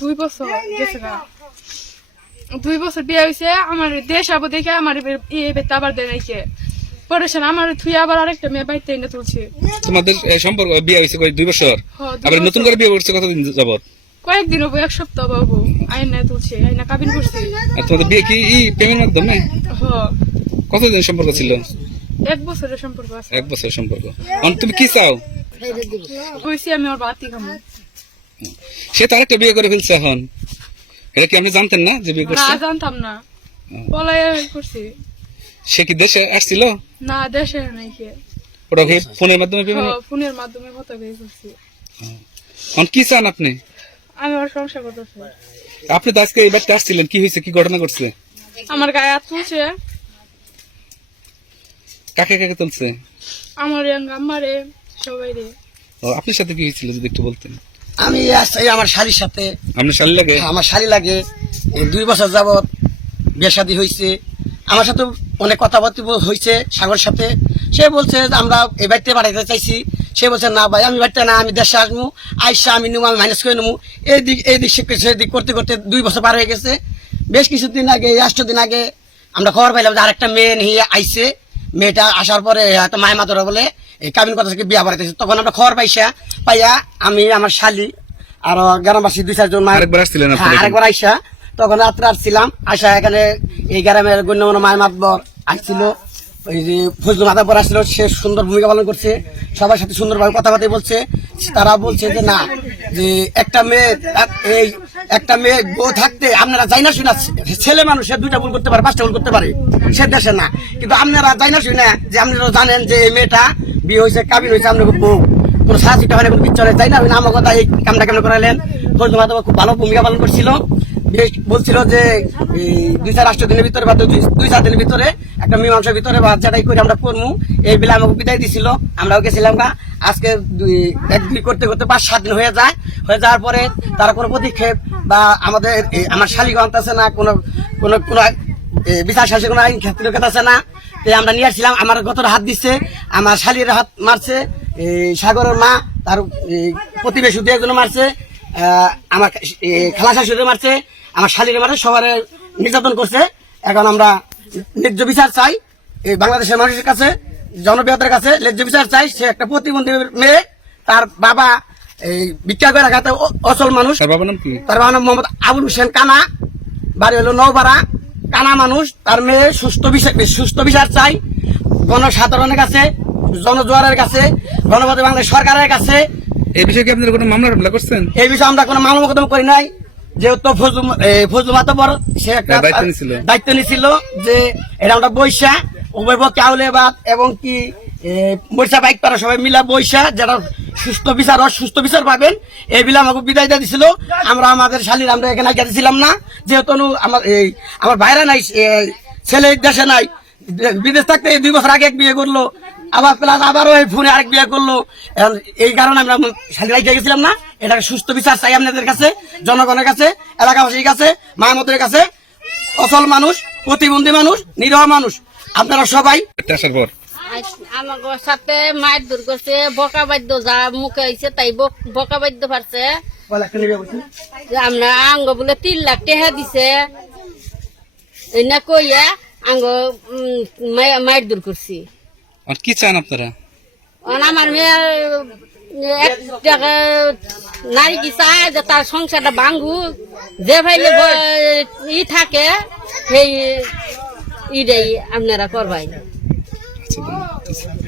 দুই বছর গেছে গা দুই বছর বিয়ে হয়েছে আমার দেশ আবো দেখে আমার ইয়ে বেতে আবার দেয় নাকি পরে সে আমার থুই আবার আরেকটা মেয়ে বাইতে এনে তুলছে। তোমাদের সম্পর্ক বিয়ে হয়েছে কয় দুই বছর? আবার নতুন করে বিয়ে করছে কতদিন যাবত কয়েকদিন হব এক সপ্তাহ বাবু আইনা তুলছে আইনা কাবিন করছে। আর তোমাদের বিয়ে কি ই প্রেমের মাধ্যমে হ। কতদিন সম্পর্ক ছিল? এক বছরের সম্পর্ক আছে। এক বছর সম্পর্ক। তুমি কি চাও? কইছি আমি ওর বাতি খামো। সে তো আরেকটা বিয়ে করে ফেলছে এখন। এটা কি আপনি জানতেন না যে বিয়ে না করছে? জানতাম না। পলাই করছি। সে কি দেশে আসছিল? না দেশে নাকি ওটা কি ফোনের মাধ্যমে প্রেমের ফোনের মাধ্যমে কথা করছি এখন কি চান আপনি? আমি ওর সংসার করতেছি। আপনি তো আজকে এই বাড়িতে আসছিলেন কি হয়েছে কি ঘটনা ঘটছে? আমার গায়ে হাত তুলছে। কাকে কাকে তুলছে? আমার আমারে সবাই রে আপনার সাথে কি হয়েছিল যদি একটু বলতেন? আমি আসছি আমার শালির সাথে। আপনার শালি লাগে? আমার শালি লাগে। দুই বছর যাবৎ বিয়ে শাদী হয়েছে আমার সাথে অনেক কথাবার্তা হয়েছে সাগরের সাথে। সে বলছে যে আমরা এই বাড়িতে বাড়াইতে চাইছি। সে বলছে না ভাই আমি বাড়িতে না আমি দেশে আসব। আইসা আমি নেব আমি মাইনাস করে নেব এই দিক এই দিক সেদিক করতে করতে দুই বছর পার হয়ে গেছে। বেশ কিছুদিন আগে আষ্ট দিন আগে আমরা খবর পাইলাম যে আরেকটা মেয়ে নিয়ে আইছে। মেয়েটা আসার পরে হয়তো মায় মাতরা বলে এই কাবিন কথা থেকে বিয়া বাড়াইতেছে। তখন আমরা খবর পাইসা পাইয়া আমি আমার শালি আর গ্রামবাসী দুই চারজন আরেকবার আসছিলেন হ্যাঁ? আরেকবার আইসা। তখন রাত্রে আসছিলাম আইসা এখানে এই গ্রামের গণ্যমান্য মায় মাতবর আসছিল। ওই যে ফজলু মাতাবর আসছিল সে সুন্দর ভূমিকা পালন করছে সবার সাথে সুন্দরভাবে কথাবার্তা বলছে। তারা বলছে যে না যে একটা মেয়ে এই একটা মেয়ে বউ থাকতে আপনারা যাই না শুনা ছেলে মানুষ সে দুইটা ভুল করতে পারে পাঁচটা ভুল করতে পারে। সে দেশে না। কিন্তু আপনারা যাই না শুনে যে আপনারা জানেন যে এই মেয়েটা বিয়ে হয়েছে কাবিন হয়েছে আপনার বউ। কোনো সাহা চিন্তা হয় কোনো কিচ্ছু তাই না? আমার কথা এই কামটা কেমন করালেন? ফজলু মাতাবর খুব ভালো ভূমিকা পালন করছিল। বলছিল যে দুই চার আষ্ট দিনের ভিতরে বা দুই চার দিনের ভিতরে, একটা মীমাংসার ভিতরে বা যাটাই করে আমরা করব এই বেলা আমাকে বিদায় দিছিল। আমরাও গেছিলাম গা। আজকে দুই, এক দুই করতে করতে পাঁচ, সাত দিন হয়ে যায়। হয়ে যাওয়ার পরে তারা কোনো পদক্ষেপ বা আমাদের আমার শালিগঞ্জ আছে না, কোনো কোনো কোনো বিচার শাসক আইন ক্ষেত্রে আছে না। তো আমরা নিয়ে আসছিলাম আমার গতর হাত দিচ্ছে আমার শালির হাত মারছে এই সাগরের মা তার প্রতিবেশী দু একজন মারছে আমার খালা শাশুড়ি মারছে আমার শালির মারছে সবার নির্যাতন করছে। এখন আমরা ন্যায্য বিচার চাই এই বাংলাদেশের মানুষের কাছে জনপ্রিয়তার কাছে ন্যায্য বিচার চাই। সে একটা প্রতিবন্ধী মেয়ে তার বাবা এই ভিক্ষা করে খাতে অ- অচল মানুষ। তার বাবার নাম বাবা নাম মোহাম্মদ আবুল হোসেন কানা বাড়ি হলো নৌপাড়া কানা মানুষ তার মেয়ে সুস্থ বিচার সুস্থ বিচার চাই। জনসাধারণের কাছে জনজোয়ারের কাছে গণপতি বাংলাদেশ সরকারের কাছে। এই বিষয়ে কি আপনারা কোনো মামলা টামলা করছেন? এই বিষয়ে আমরা কোনো মামলা মোকদ্দমা করি নাই। যেহেতু ফজলু মাতবর সে একটা হ্যাঁ, দায়িত্ব নিছিল। যে এটা আমরা বৈশা উভয় চাউলেবাদ এবং কি বৈশা বাইক তারা সবাই মিলা বৈশা যারা সুস্থ বিচার সুস্থ বিচার পাবেন। এই বিলে আমাকে বিদায় দিয়ে দিছিল। আমরা আমাদের শালীর আমরা এখানে আগে দিছিলাম না। যেহেতু আমার এই আমার ভাইরা নাই ছেলে দেশে নাই। বিদেশ থাকতে দুই বছর আগে এক বিয়ে করল। আবার প্লাস আবারও এই ফোনে আরেক বিয়ে করল। এই কারণে আমরা শালী রাইতে গেছিলাম না। এটাকে সুস্থ বিচার চাই আপনাদের কাছে, জনগণের কাছে, এলাকাবাসীর কাছে মায়ামতের কাছে। অসল মানুষ, প্রতিবন্ধী মানুষ, নিরহ মানুষ। আপনারা সবাই আমাকে সাথে মায়ের দূর করছে বকা বাদ্য যা মুখে আইছে তাই বক- বাদ্য পারছে। আমরা আঙ্গ বলে তিন লাখ টেহা দিছে। এনে কইয়া আঙ্গ মায়ের দূর করছি। আর কি চান আপনারা? আমার মেয়ে এক টাকা নারী কি চায় যে তার সংসারটা ভাঙ্গু যে ভাইলে ই থাকে সেই ইটাই আপনারা করবাই। আচ্ছা, ধন্যবাদ।